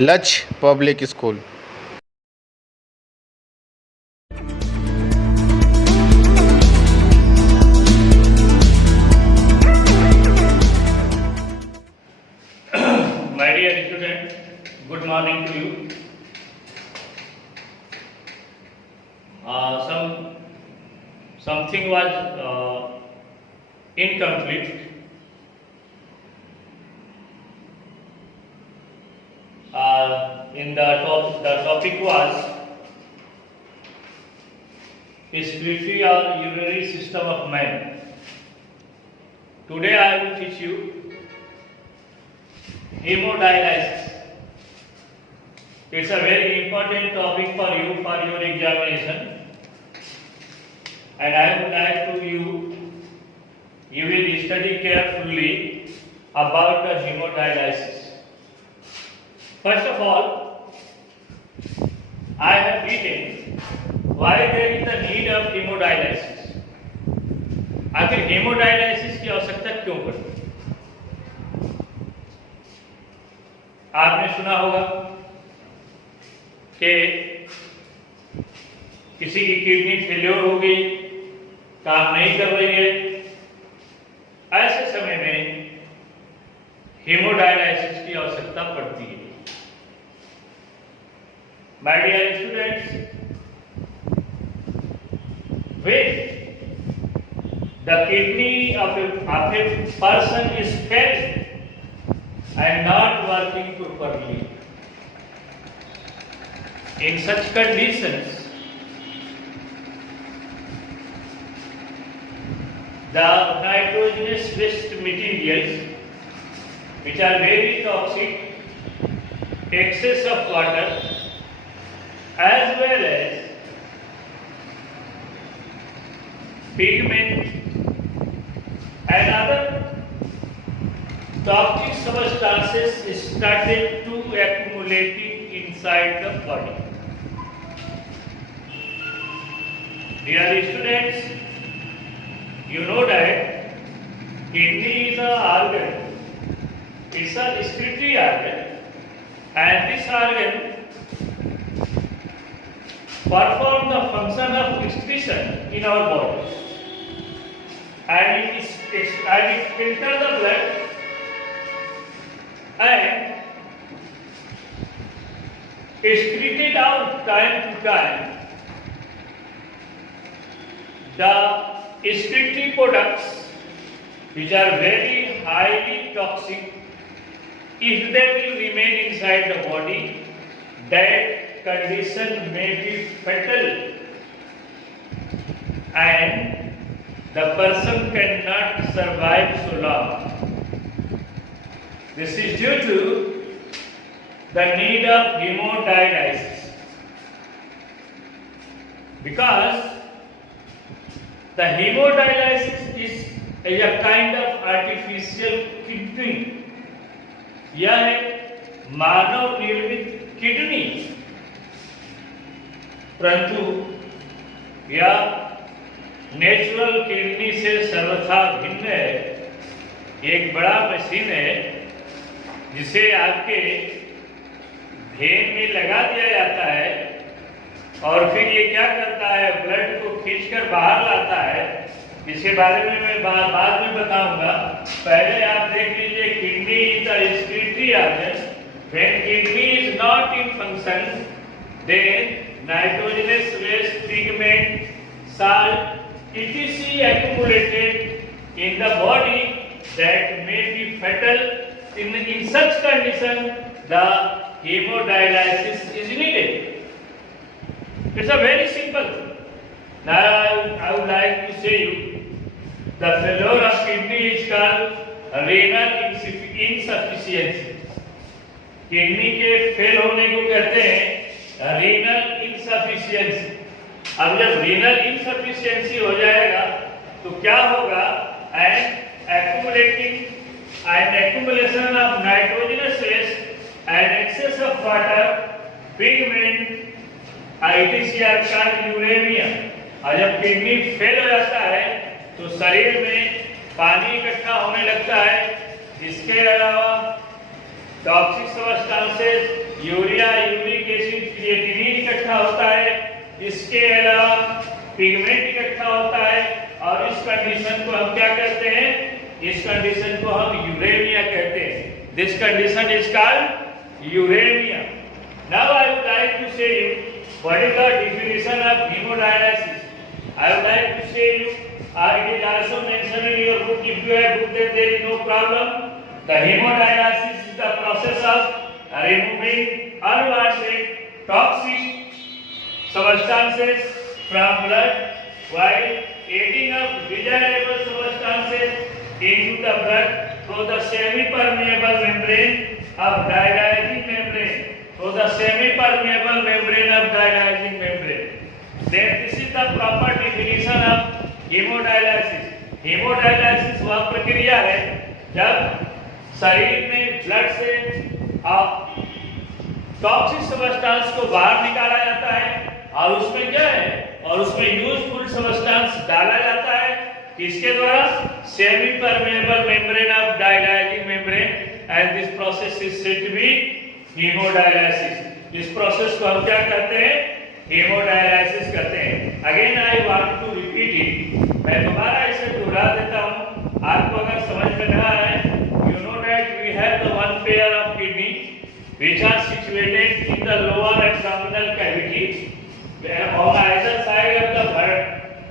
लक्ष्य public school. My dear student, good morning to you. Something was incomplete. In the topic was respiratory or urinary system of man. Today I will teach you hemodialysis. It's a very important topic for you for your examination, and I would like to you will study carefully about the hemodialysis. First of all, I have written why there is the need of hemodialysis. आखिर hemodialysis की आवश्यकता क्यों पड़ती है? आपने सुना होगा कि किसी की किडनी फेल्योर हो गई, काम नहीं कर रही है, ऐसे समय में हेमोडायलिसिस की आवश्यकता पड़ती है। My dear students, when the kidney of a person is failed and not working properly, in such conditions, the nitrogenous waste materials, which are very toxic, excess of water, as well as pigment and other toxic substances started to accumulating inside the body. Dear students, you know that kidney is an organ. It's a respiratory organ, and this organ perform the function of excretion in our body, and it filter the blood and excreted out time to time the excretory products which are very highly toxic. If they will remain inside the body, that condition may be fatal and the person cannot survive so long. This is due to the need of hemodialysis, because the hemodialysis is a kind of artificial kidney. यह एक मानव निर्मित kidney, परंतु यह natural kidney से सर्वथा भिन्न है। एक बड़ा मशीन है जिसे आपके भेन में लगा दिया जाता है और फिर ये क्या करता है, ब्लड को खींचकर बाहर लाता है। इसके बारे में मैं बाद में बताऊंगा। पहले आप देख लीजिए, kidney is the excretory organ. When kidney is not in function, then nitrogenous waste, pigment, salt, etc. accumulated in the body that may be fatal. In such condition, the hemodialysis is needed. It's a very simple. Now I would like to say you, the failure of kidney is called renal insufficiency. Kidney के fail होने को कहते हैं renal insufficiency. अब जब renal insufficiency हो जाएगा तो क्या होगा, and accumulation of nitrogenous waste and excess of water, pigment, ITCR का यूरेनिया। और जब किडनी फेल हो जाता है तो शरीर में पानी इकट्ठा होने लगता है, इसके अलावा toxic substances urea, uric acid, creatinine इकट्ठा होता है। इसके अलावा पिगमेंट इकट्ठा होता है और इस कंडीशन को हम क्या कहते हैं? इस कंडीशन को हम यूरेमिया कहते हैं। This condition is called uraemia. Now I would like to say you what is the definition of haemodialysis. I would like to say you, it is also mentioned in your book. If you have book, then there is no problem. The hemodialysis is the process of removing unwanted toxic substances from blood while adding up desirable substances into the blood through the semi-permeable membrane of dialyzing membrane. Through the semi-permeable membrane of dialyzing membrane. Then this is the proper definition of hemodialysis. Hemodialysis वह प्रक्रिया है जब शरीर में blood से toxic substance को बाहर निकाला जाता है और उसमें क्या है और उसमें यूजफुल सब्सटेंस डाला जाता है। किसके द्वारा? Semi permeable membrane of dialysing membrane and this process is said to be haemodialysis. इस प्रोसेस को हम क्या कहते हैं? हेमोडायलिसिस कहते हैं। Again I want to repeat it. मैं दोबारा इसे दोहरा देता हूं। आपको अगर समझ में ना आए, you know that we have the one pair of kidney which are situated in the lower abdominal cavity on either side of the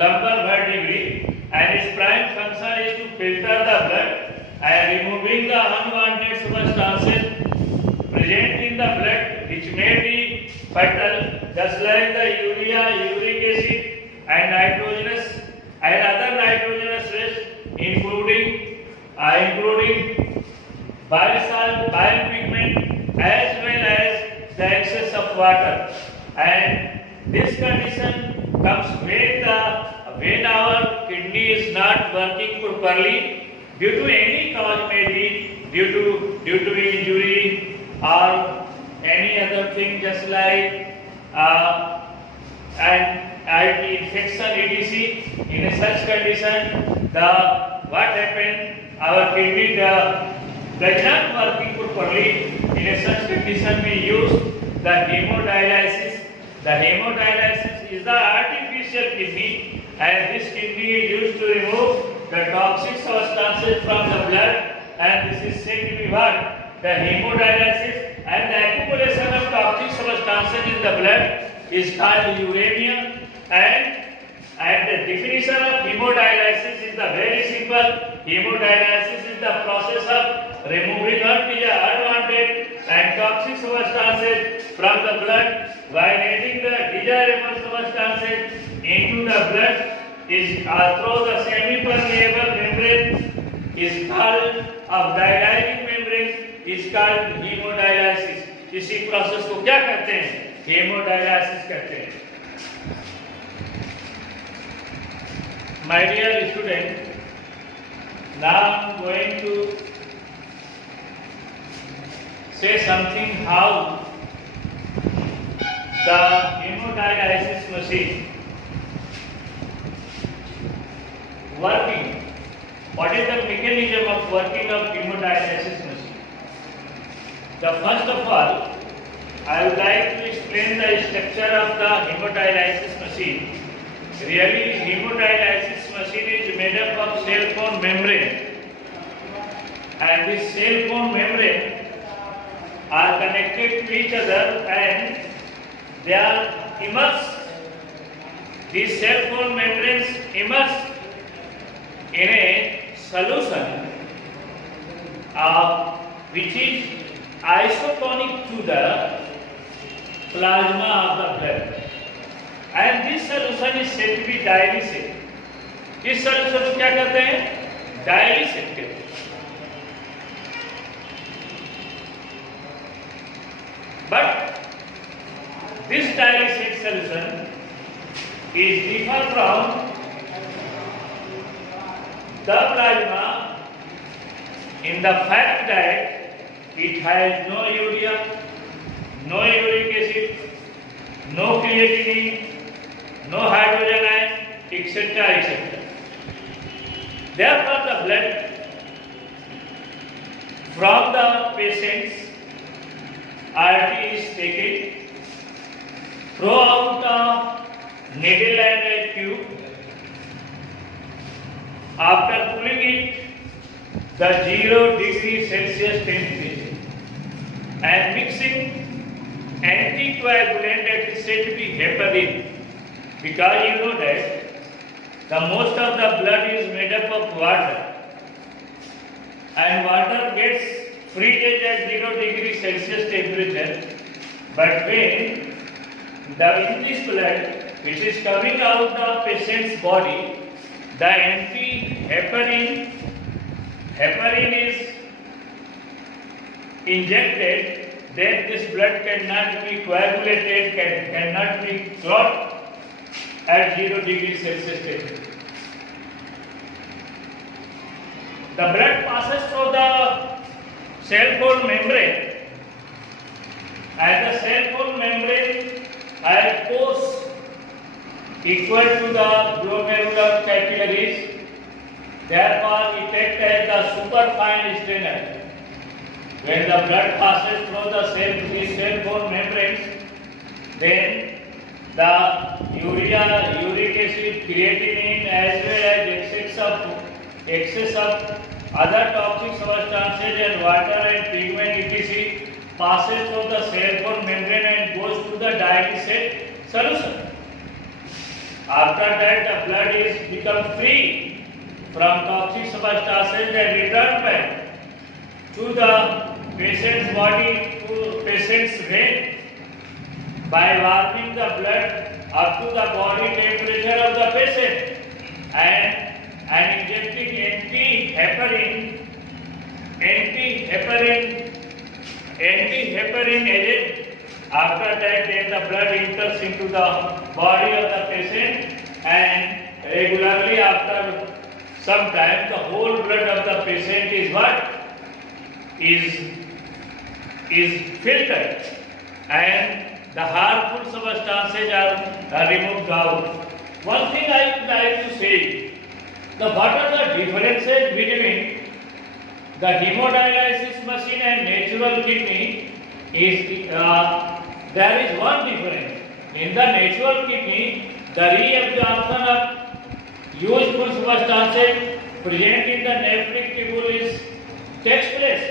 lumbar vertebrae, and its prime function is to filter the blood and removing the unwanted substances present in the blood which may be fatal, just like the urea, uric acid and nitrogenous and other nitrogenous waste including bile salt, bile pigment as well as the excess of water. And this condition comes when our kidney is not working properly due to any cause, maybe due to injury or any other thing, just like an infection etc. In such condition, what happened? Our kidney does not working properly. In such condition, we use the hemodialysis. The hemodialysis is the artificial kidney, and this kidney is used to remove the toxic substances from the blood, and this is said to be what? The hemodialysis, and the accumulation of toxic substances in the blood is called uremia. And the definition of hemodialysis is the very simple. Hemodialysis is the process of removing unwanted and toxic substances from the blood while adding the desirable substances into the blood is through the semi-permeable membrane is called of dialyzing membrane is called hemodialysis. इसी process को क्या कहते हैं? Haemodialysis कहते हैं। My dear student, now I am going to say something how the hemodialysis machine working. What is the mechanism of working of hemodialysis machine? The first of all, I would like to explain the structure of the hemodialysis machine. Really, hemodialysis machine is made up of cell cone membrane, and this cell cone membrane are connected to each other and they are immersed. These cell cone membranes immersed in a solution which is isotonic to the plasma of the blood. And this solution is said to be dialysate. इस solution को क्या कहते हैं? Dialysate कहते हैं। But this dialysate solution is different from the plasma in the fact that it has no urea, no uric acid, no creatinine, no hydrogen ion, etc. etc. Therefore, the blood from the patients RT is taken. Throw out a needle and a tube. After pulling it, the 0 degree Celsius temperature and mixing anticoagulant that is said to be heparin, because you know that the most of the blood is made up of water, and water gets freezes at 0 degree Celsius temperature. But when in this blood which is coming out the patient's body, the heparin is injected, then this blood cannot be coagulated, cannot be clotted at 0 degree Celsius temperature. The blood passes through the cell wall membrane, and the cell wall membrane has pores equal to the glomerular capillaries. Therefore, it acts as the superfine strainer. When the blood passes through these cell wall membranes, then the urea, uric acid, creatinine, as well as excess of other toxic substances and water and pigment etc. passes through the cell wall membrane and goes to the dialysate solution. After that, the blood is become free from toxic substances and returned back to the patient's body, to patient's vein, by warming the blood up to the body temperature of the patient and injecting antiheparin agent. After that, then the blood enters into the body of the patient, and regularly after some time the whole blood of the patient is what? Is filtered, and the harmful substances are removed out. One thing I would like to say, what are the differences between the hemodialysis machine and natural kidney is there is one difference. In the natural kidney, the reabsorption of useful substances present in the nephric tubule takes place.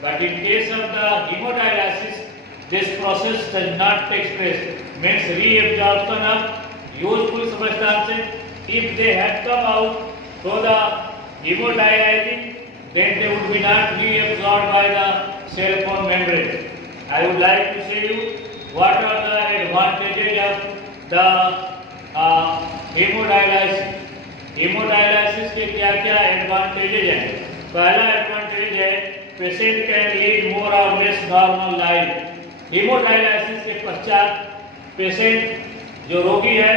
But in case of the hemodialysis, this process does not take place. Means reabsorption of useful substances, if they have come out through the hemodialysis, then they would be not reabsorbed by the cell wall membrane. I would like to say you what are the advantages of the hemodialysis. Hemodialysis के क्या क्या advantages हैं? पहला advantage है patient can lead मोर और less normal life. Hemodialysis के पश्चात patient जो रोगी है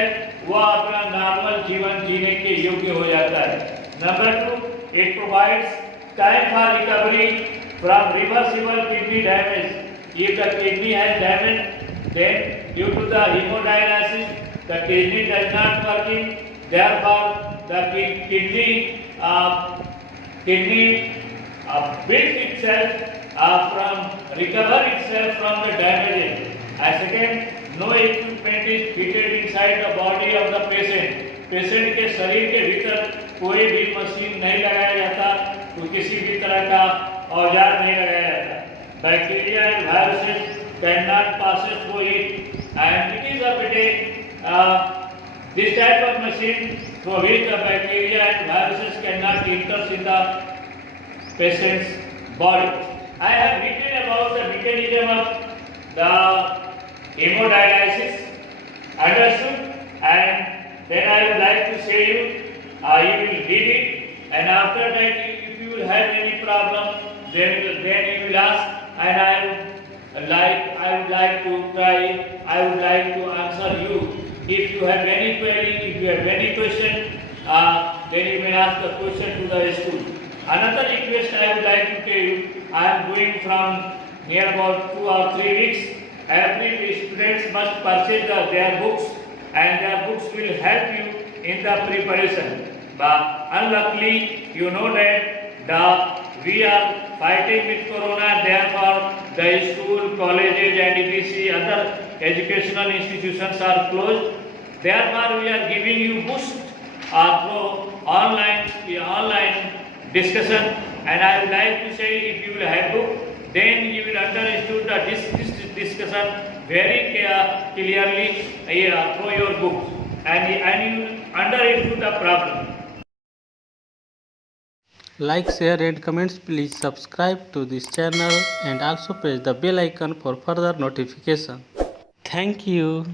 वह अपना नॉर्मल जीवन जीने के योग्य हो जाता है। Number 2, it provides time for recovery from reversible kidney damage. If the kidney has damage, then due to the hemodialysis, the kidney does not working. Therefore, the kidney build itself from recover itself from the damage. And second, no equipment is fitted inside the body of the patient. Patient के शरीर के भीतर कोई भी machine नहीं लगाया जाता, तो किसी भी तरह का औजार नहीं लगाया जाता। Bacteria and viruses cannot pass through it, and it is a pity this type of machine through which the bacteria and viruses cannot enter in the patient's body. I have written about the mechanism of the hemodialysis, understood, and then I would like to say you will read it, and after that if you will have any problem, then you will ask. And I would like to answer you. If you have any query, if you have any question, then you may ask the question to the school. Another request I would like to tell you, I am going from near about 2 or 3 weeks. Every students must purchase their books, and their books will help you in the preparation. But unluckily, you know that the we are fighting with corona, therefore the school, colleges and etc. other educational institutions are closed. Therefore we are giving you boost through online discussion, and I would like to say, if you will have book, then you will understand this discussion very clearly through your books, and you understood the problem. Like, share and comments. Please subscribe to this channel and also press the bell icon for further notification. Thank you.